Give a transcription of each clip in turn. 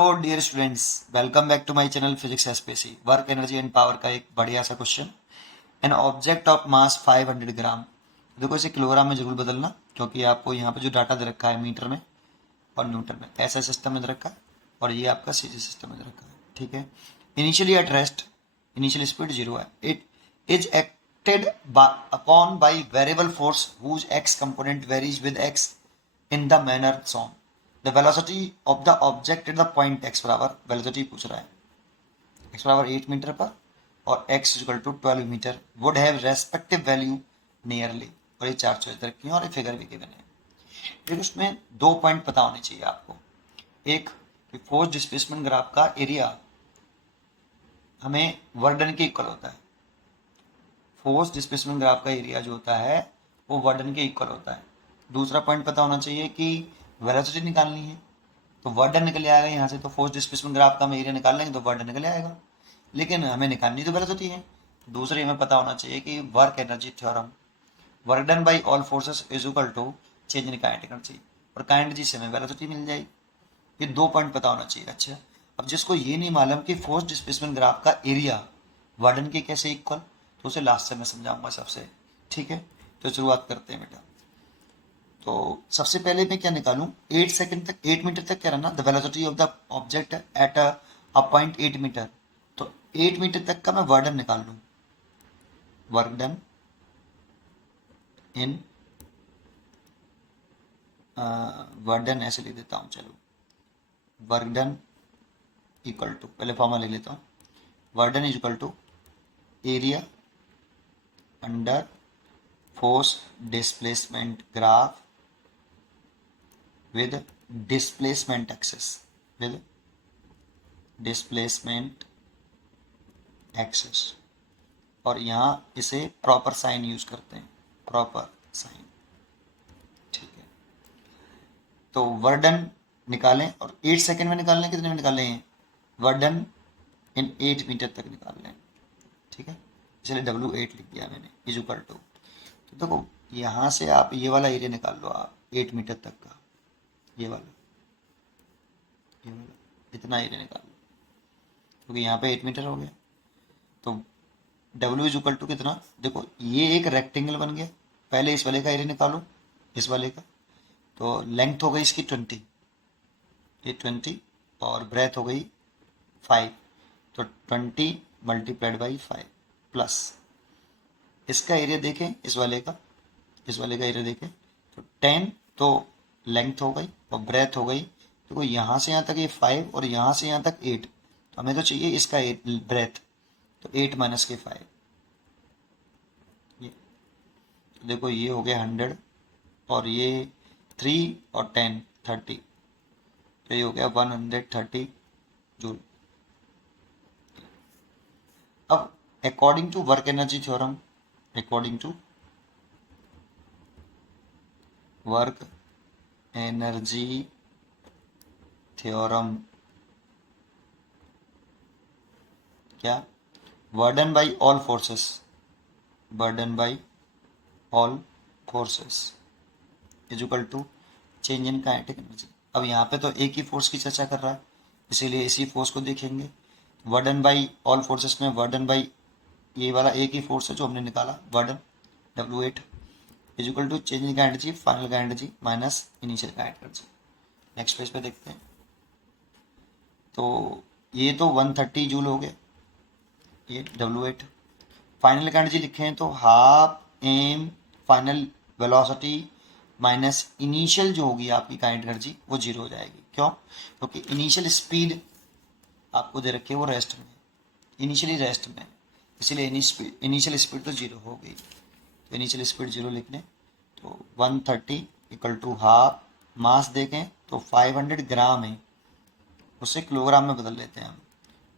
तो dear students, welcome back to my channel physics SPC. Work energy and power का एक बढ़िया सा question. An object of mass 500 gram. देखो इसे किलोग्राम में जरूर बदलना, क्योंकि आपको यहाँ पे जो डाटा दे रखा है मीटर में और न्यूटन में, ऐसा सिस्टम में दे रखा है और ये आपका सीजी सिस्टम में दे रखा है। ठीक है। Initially at rest, initial speed 0 है। It is acted upon by variable force whose X component varies with X in the manner shown. The velocity of the object at the point x बराबर velocity पूछ रहा है, x बराबर 8 metre पर और x equal to 12 metre would have respective value nearly. और ये चार चॉइस रखी है और ये फिगर भी गिवन है। फिर उसमें दो पॉइंट पता होने चाहिए आपको। एक, फोर्स डिस्प्लेसमेंट ग्राफ का एरिया हमें वर्क डन के इक्वल होता है। फोर्स डिस्प्लेसमेंट ग्राफ का एरिया जो होता है वो वर्क डन के इक्वल होता है। दूसरा पॉइंट पता होना चाहिए कि वेलोसिटी निकालनी है, तो वर्क डन निकल आएगा यहाँ से। तो फोर्स डिस्प्लेसमेंट ग्राफ का हम एरिया निकाल लेंगे तो वर्क डन निकल आएगा, लेकिन हमें निकालनी तो वेलोसिटी है। दूसरे हमें पता होना चाहिए कि work energy theorem, work done by all forces is equal to change in kinetic energy, और काइनेटिक एनर्जी से हमें वेलोसिटी मिल जाएगी। ये दो पॉइंट पता होना चाहिए। अच्छा, अब जिसको ये नहीं मालूम कि फोर्स डिस्प्लेसमेंट ग्राफ का एरिया वर्क डन के कैसे इक्वल, तो उसे लास्ट से मैं समझाऊंगा सबसे। ठीक है, तो शुरुआत करते हैं बेटा। तो सबसे पहले मैं क्या निकालूं, 8 सेकंड तक, 8 मीटर तक क्या रहना, the velocity of the object at a point 8 metre. तो 8 मीटर तक का मैं वर्क डन निकाल लूं। Work done in work done ऐसे लिख देता हूं, चलो। वर्क डन इक्वल टू, पहले फॉर्मूला लिख लेता हूं। Work done is equal to area under force displacement graph with displacement axis, with displacement axis। और यहाँ इसे प्रॉपर साइन यूज करते हैं, प्रॉपर साइन। ठीक है, तो वर्क डन निकालें और 8 सेकंड में निकालने, कितने में निकालें हैं, वर्क डन इन 8 मीटर तक निकाल लें। ठीक है, इसलिए W8 लिख दिया मैंने, इज इक्वल टू। तो देखो यहाँ से आप ये वाला एरिया निकाल लो, आप 8 मीटर तक का ये वाला इतना एरिया निकाल लो, क्योंकि यहाँ पे 8 मीटर हो गया। तो W इज इक्वल टू कितना, देखो ये एक रेक्टेंगल बन गया। पहले इस वाले का एरिया निकालो, इस वाले का। तो लेंथ हो गई इसकी 20, ये 20, और ब्रेथ हो गई 5। तो 20 मल्टीप्लाइड बाई 5 प्लस इसका एरिया देखें, इस वाले का, इस वाले का एरिया देखें तो 10। तो लेंथ हो गई और ब्रेथ हो गई। देखो यहाँ से यहाँ तक ये 5 और यहाँ से यहाँ तक 8, तो हमें तो चाहिए इसका ब्रेथ। तो 8 माइनस के 5, ये तो देखो ये हो गया 100, और ये 3 और 10 30, तो ये हो गया 130 जूल। अब according to work energy theorem, according to work energy theorem, क्या, work done by all forces, work done by all forces is equal to change in kinetic energy. अब यहाँ पे तो एक ही फोर्स की चर्चा कर रहा है, इसीलिए इसी फोर्स को देखेंगे। वर्डन बाई ऑल फोर्सेस में वर्डन बाई ये वाला एक ही फोर्स है जो हमने निकाला, work done W8 is equal to change in kinetic energy, final kinetic energy minus initial kinetic energy. Next page पे देखते हैं। तो ये तो 130 जूल हो गया, ये W8। फाइनल एनर्जी लिखे हैं तो half M final velocity minus initial जो होगी आपकी काइनेटिक एनर्जी वो 0 हो जाएगी। क्यों, क्योंकि इनिशियल स्पीड आपको दे रखी है वो रेस्ट में, इनिशियली रेस्ट में, इसीलिए इनिशियल स्पीड तो 0 हो गई। तो इनिशियल स्पीड 0 लिखने, तो 130 इक्वल टू हाफ, मास देखें तो 500 ग्राम है, उसे किलोग्राम में बदल लेते हैं हम।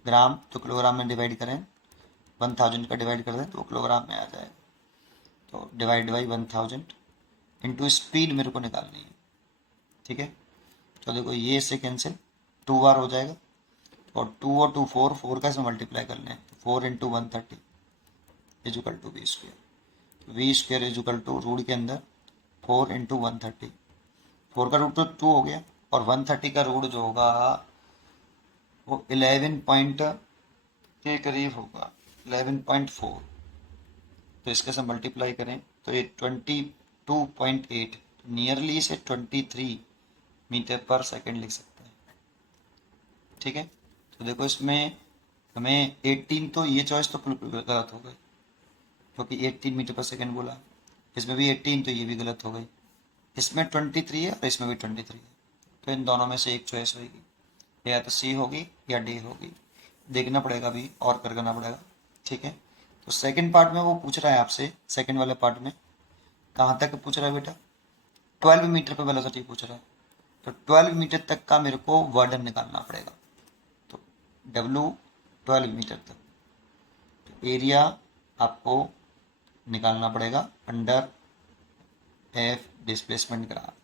ग्राम तो किलोग्राम में डिवाइड करें, 1000 का डिवाइड कर दें तो किलोग्राम में आ जाएगा। तो डिवाइड बाई 1000 इंटू स्पीड मेरे को निकालनी है। ठीक है, तो देखो ये इससे कैंसिल, 2 बार हो जाएगा, और 2 और 2 4, 4 का इसमें मल्टीप्लाई कर लें, 4 into 130 is equal to V square. V square is equal to root के अंदर 4 इंटू 130, 4 का रूट तो 2 हो गया, और 130 का रूट जो होगा वो 11 पॉइंट के करीब होगा, 11.4। तो इसके से मल्टीप्लाई करें तो ये 22.8, नियरली इसे 23 मीटर पर सेकेंड लिख सकते हैं। ठीक है, तो देखो इसमें हमें 18, तो ये चॉइस तो बिल्कुल गलत हो गई क्योंकि 18 मीटर पर सेकेंड बोला। इसमें भी 18, तो ये भी गलत हो गई। इसमें 23 है और इसमें भी 23 है, तो इन दोनों में से एक चॉइस होगी, या तो सी होगी या डी होगी। देखना पड़ेगा अभी और करना पड़ेगा। ठीक है, तो सेकंड पार्ट में वो पूछ रहा है आपसे, सेकंड वाले पार्ट में कहाँ तक पूछ रहा है बेटा, 12 मीटर पे वेलोसिटी पूछ रहा है। तो 12 मीटर तक का मेरे को वर्डन निकालना पड़ेगा। तो W 12 मीटर तक, तो एरिया आपको निकालना पड़ेगा अंडर एफ डिस्प्लेसमेंट ग्राफ।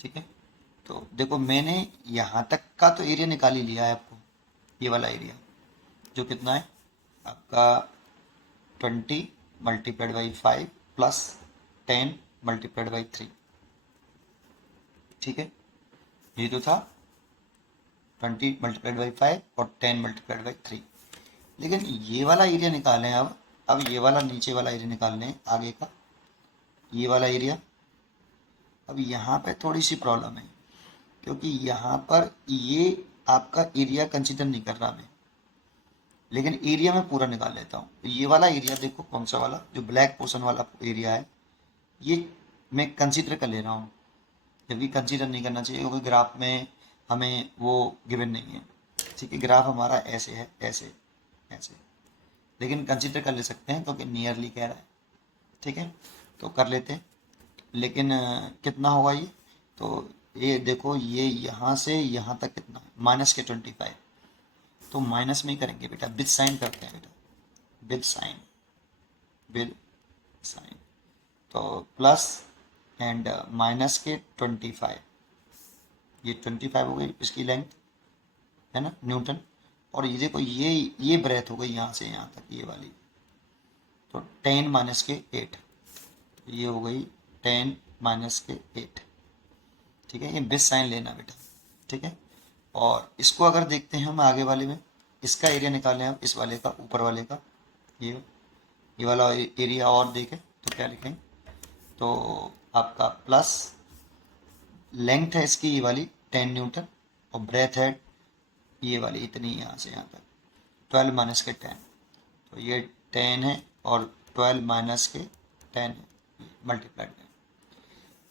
ठीक है, तो देखो मैंने यहाँ तक का तो एरिया निकाल ही लिया है आपको, ये वाला एरिया जो कितना है आपका 20 multiplied by 5 plus 10 multiplied by 3। ठीक है, ये तो था 20 मल्टीप्लाइड बाई 5 और 10 मल्टीप्लाइड बाई 3। लेकिन ये वाला एरिया निकालें अब ये वाला नीचे वाला एरिया निकालने आगे का, ये वाला एरिया। अब यहाँ पे थोड़ी सी प्रॉब्लम है क्योंकि यहाँ पर ये आपका एरिया कंसीडर नहीं कर रहा मैं, लेकिन एरिया में पूरा निकाल लेता हूँ। ये वाला एरिया देखो, कौन सा वाला, जो ब्लैक पोर्शन वाला एरिया है, ये मैं कंसीडर कर ले रहा हूँ, जबकि कंसीडर नहीं करना चाहिए क्योंकि ग्राफ में हमें वो गिवन नहीं है। ठीक है, ग्राफ हमारा ऐसे है, ऐसे ऐसे, लेकिन कंसीडर कर ले सकते हैं क्योंकि नियरली कह रहा है। ठीक है, तो कर लेते हैं, लेकिन कितना होगा ये, तो ये देखो ये यहाँ से यहाँ तक कितना है, माइनस के 25, तो माइनस में ही करेंगे बेटा, विद साइन करते हैं बेटा, विद साइन, विद साइन। तो प्लस एंड माइनस के 25, ये 25 हो गई इसकी लेंथ, है ना, न्यूटन। और ये देखो ये ब्रेथ हो गई यहाँ से यहाँ तक, ये वाली, तो 10 माइनस के 8, ये हो गई 10 माइनस के 8। ठीक है, ये विद साइन लेना बेटा। ठीक है, और इसको अगर देखते हैं हम आगे वाले में, इसका एरिया निकालें अब, इस वाले का, ऊपर वाले का, ये वाला एरिया और देखें तो क्या लिखें, तो आपका प्लस लेंथ है इसकी ये वाली 10 न्यूटन और ब्रेथ है ये वाली इतनी, यहाँ से यहाँ तक 12 माइनस के 10, तो ये 10 है और 12 माइनस के 10 है, मल्टीप्लाइड में।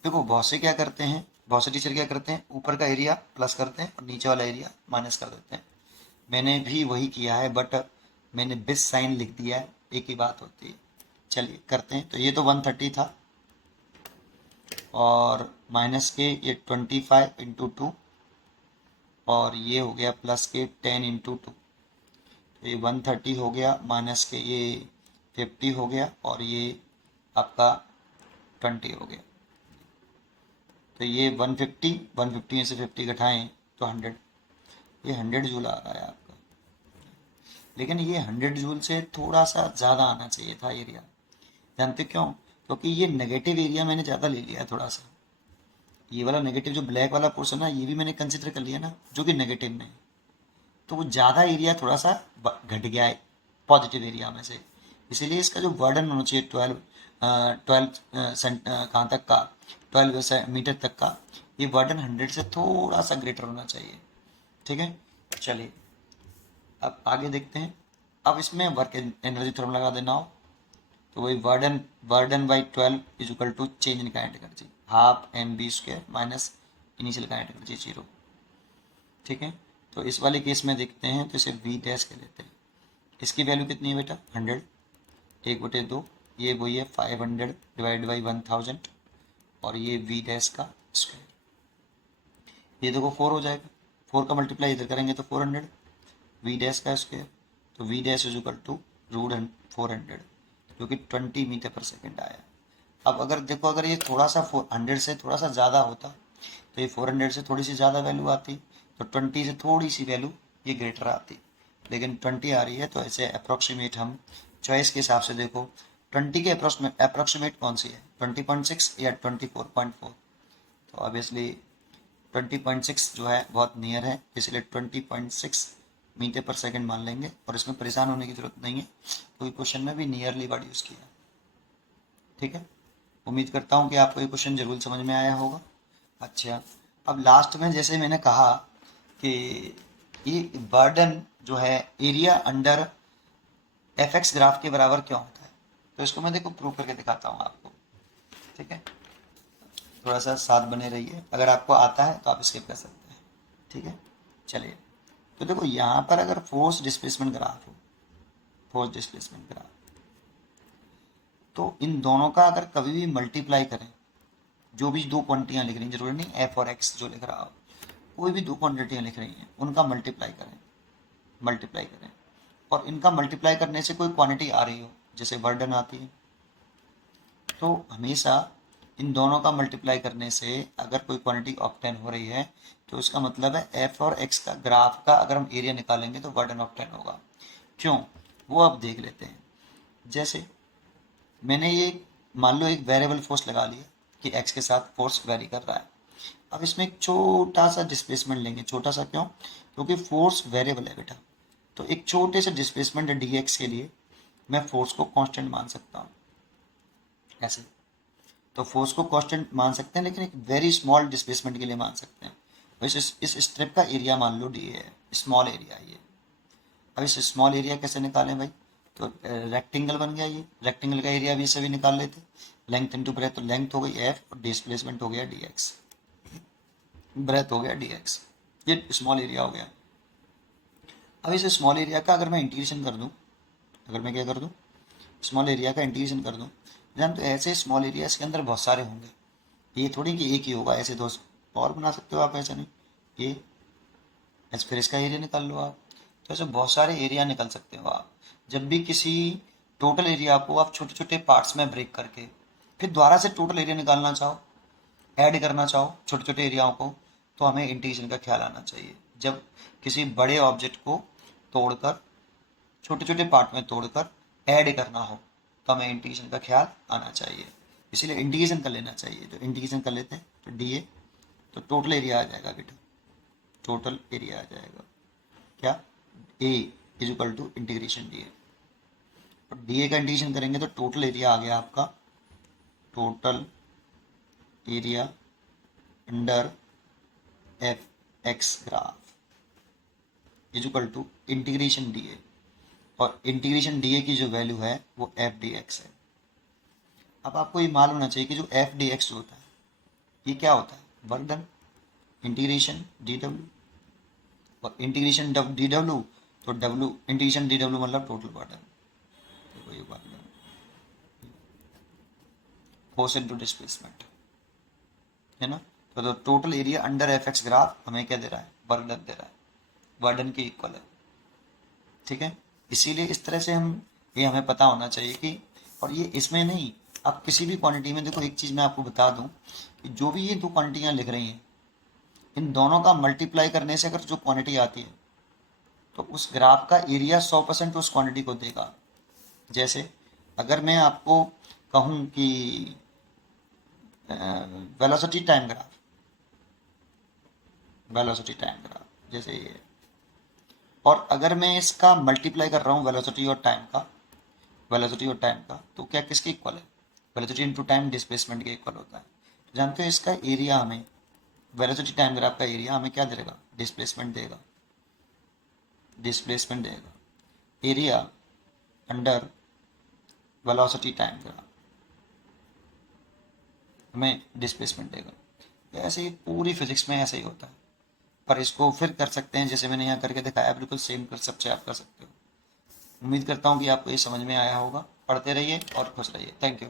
देखो बहुत से क्या करते हैं, बहुत से टीचर क्या करते हैं, ऊपर का एरिया प्लस करते हैं और नीचे वाला एरिया माइनस कर देते हैं। मैंने भी वही किया है, बट मैंने बिस साइन लिख दिया है, एक ही बात होती है। चलिए करते हैं, तो ये तो 130 था और माइनस के ये 25 इंटू 2 और ये हो गया प्लस के 10 इंटू 2, तो ये 130 हो गया, माइनस के ये 50 हो गया और ये आपका 20 हो गया। तो ये 150 में से 50 घटाएं तो 100, ये 100 जूल आ रहा है आपका। लेकिन ये 100 जूल से थोड़ा सा ज़्यादा आना चाहिए था एरिया, जानते क्यों, क्योंकि ये नेगेटिव एरिया मैंने ज़्यादा ले लिया है थोड़ा सा। ये वाला नेगेटिव जो ब्लैक वाला पोर्शन है ये भी मैंने कंसिडर कर लिया ना, जो कि नेगेटिव में है, तो वो ज़्यादा एरिया थोड़ा सा घट गया है पॉजिटिव एरिया में से। इसीलिए इसका जो वर्डन होना चाहिए 12 कहाँ तक का, 12 मीटर तक का, ये वर्डन 100 से थोड़ा सा ग्रेटर होना चाहिए। ठीक है, चलिए अब आगे देखते हैं। अब इसमें वर्क एनर्जी थ्योरम लगा देना हो तो वही work done by 12 is equal to change in kinetic energy, half mv² minus initial kinetic energy 0। ठीक है, तो इस वाले केस में देखते हैं तो इसे v डैश के लेते हैं। इसकी वैल्यू कितनी है बेटा 100, 1/2, ये वही है 500 डिवाइड बाई 1000 और ये v डैश का स्क्वायर, ये देखो 4 हो जाएगा, 4 का मल्टीप्लाई इधर करेंगे तो 400, v डैश का स्क्वायर, तो v dash is equal to √400 जो कि 20 मीटर पर सेकेंड आया। अब अगर देखो अगर ये थोड़ा सा 100 से थोड़ा सा ज़्यादा होता तो ये 400 से थोड़ी सी ज़्यादा वैल्यू आती, तो 20 से थोड़ी सी वैल्यू ये ग्रेटर आती, लेकिन 20 आ रही है तो ऐसे अप्रोक्सीमेट हम चॉइस के हिसाब से देखो 20 के अप्रोक्सीमेट कौन सी है 20.6 या 24.4, तो ऑब्वियसली 20.6 जो है बहुत नियर है, इसलिए 20.6 मीटर पर सेकंड मान लेंगे, और इसमें परेशान होने की जरूरत नहीं है क्योंकि क्वेश्चन में भी नियरली वर्ड यूज़ किया है। ठीक है, उम्मीद करता हूँ कि आपको ये क्वेश्चन जरूर समझ में आया होगा। अच्छा, अब लास्ट में जैसे मैंने कहा कि ये बर्डन जो है area under F X graph के बराबर क्यों होता है, तो इसको मैं देखो प्रूव करके दिखाता हूँ आपको। ठीक है, थोड़ा सा साथ बने रहिए, अगर आपको आता है तो आप स्किप कर सकते हैं। ठीक है, चलिए, तो देखो यहाँ पर अगर फोर्स डिस्प्लेसमेंट ग्राफ हो, फोर्स डिस्प्लेसमेंट ग्राफ, तो इन दोनों का अगर कभी भी मल्टीप्लाई करें, जो भी दो क्वांटिटियाँ लिख रही हैं, जरूरी नहीं एफ और एक्स जो लिख रहा हो, कोई भी दो क्वांटिटियाँ लिख रही हैं उनका मल्टीप्लाई करें, मल्टीप्लाई करें, और इनका मल्टीप्लाई करने से कोई क्वांटिटी आ रही हो, जैसे बर्डन आती है, तो हमेशा इन दोनों का मल्टीप्लाई करने से अगर कोई क्वांटिटी ऑब्टेन हो रही है तो इसका मतलब है एफ और एक्स का ग्राफ का अगर हम एरिया निकालेंगे तो बर्डन ऑब्टेन होगा। क्यों, वो अब देख लेते हैं। जैसे मैंने ये मान लो एक वेरिएबल फोर्स लगा लिया कि एक्स के साथ फोर्स वेरी कर रहा है। अब इसमें एक छोटा सा डिस्प्लेसमेंट लेंगे, छोटा सा क्यों, क्योंकि फोर्स वेरिएबल है बेटा, तो एक छोटे से डिस्प्लेसमेंट डी एक्स के लिए मैं फोर्स को कांस्टेंट मान सकता हूँ, ऐसे। तो फोर्स को कांस्टेंट मान सकते हैं, लेकिन एक वेरी स्मॉल डिस्प्लेसमेंट के लिए मान सकते हैं। वैसे इस स्ट्रिप का एरिया मान लो डी है, स्मॉल एरिया ये। अब इस स्मॉल एरिया कैसे निकालें भाई, तो रेक्टेंगल बन गया, ये रेक्टेंगल का एरिया भी इसे भी निकाल लेते, लेंथ इंटू ब्रेथ, तो लेंथ हो गई एफ और डिस्प्लेसमेंट हो गया डी एक्स, ब्रेथ हो गया डी एक्स, ये स्मॉल एरिया हो गया। अब इस स्मॉल एरिया का अगर मैं इंटीग्रेशन कर दूं, अगर मैं क्या कर दूं, स्मॉल एरिया का इंटीग्रेशन कर दूं, जान तो ऐसे स्मॉल एरियाज के अंदर बहुत सारे होंगे, ये थोड़ी कि एक ही होगा, ऐसे दो और बना सकते हो आप, ऐसा नहीं, ये ऐसे फिर इसका एरिया निकाल लो आप, तो ऐसे बहुत सारे एरिया निकल सकते हो आप। जब भी किसी टोटल एरिया को आप छोटे छोटे पार्ट्स में ब्रेक करके फिर दोबारा से टोटल एरिया निकालना चाहो, ऐड करना चाहो छोटे छोटे एरियाओं को, तो हमें इंटीग्रेशन का ख्याल आना चाहिए। जब किसी बड़े ऑब्जेक्ट को तोड़कर छोटे छोटे पार्ट में तोड़कर ऐड करना हो तो हमें इंटीग्रेशन का ख्याल आना चाहिए, इसीलिए इंटीग्रेशन कर लेना चाहिए। तो इंटीग्रेशन कर लेते हैं, तो डी ए, तो टोटल एरिया आ जाएगा बेटा, टोटल एरिया आ जाएगा क्या, A is equal to integration D A, और डी ए का इंटीग्रेशन करेंगे तो टोटल एरिया आ गया आपका, total area under F X graph is equal to integration D A, और इंटीग्रेशन डी ए की जो वैल्यू है वो एफ डी एक्स है। अब आपको ये मालूम होना चाहिए कि जो एफ डी एक्स होता है ये क्या होता है, work done, integration D W, और इंटीग्रेशन डी डब्ल्यू, तो डब्ल्यू इंटीग्रेशन डी डब्ल्यू मतलब टोटल बर्डन, देखो ये work done, force into displacement है ना। तो total area under F X graph हमें क्या दे रहा है, वर्क डन दे रहा है, बर्डन के इक्वल है। ठीक है, इसीलिए इस तरह से हम, ये हमें पता होना चाहिए कि, और ये इसमें नहीं, आप किसी भी क्वांटिटी में देखो, एक चीज़ मैं आपको बता दूं कि जो भी ये दो क्वांटिटियाँ लिख रही हैं इन दोनों का मल्टीप्लाई करने से अगर जो क्वांटिटी आती है तो उस ग्राफ का एरिया 100% उस क्वांटिटी को देगा। जैसे अगर मैं आपको कहूँ कि velocity time graph, velocity time graph जैसे ये, और अगर मैं इसका मल्टीप्लाई कर रहा हूँ वेलोसिटी और टाइम का, वेलोसिटी और टाइम का, तो क्या किसके इक्वल है, वेलोसिटी इनटू टाइम डिस्प्लेसमेंट के इक्वल होता है। तो जानते हो इसका एरिया हमें, वेलोसिटी टाइम ग्राफ का एरिया हमें क्या देगा, डिस्प्लेसमेंट देगा, डिस्प्लेसमेंट देगा, area under velocity time graph हमें डिस्प्लेसमेंट देगा। तो ऐसे ही पूरी फिजिक्स में ऐसे ही होता है, पर इसको फिर कर सकते हैं जैसे मैंने यहाँ करके दिखाया, बिल्कुल सेम कंसेप्ट से आप कर सकते हो। उम्मीद करता हूँ कि आपको ये समझ में आया होगा। पढ़ते रहिए और खुश रहिए। Thank you.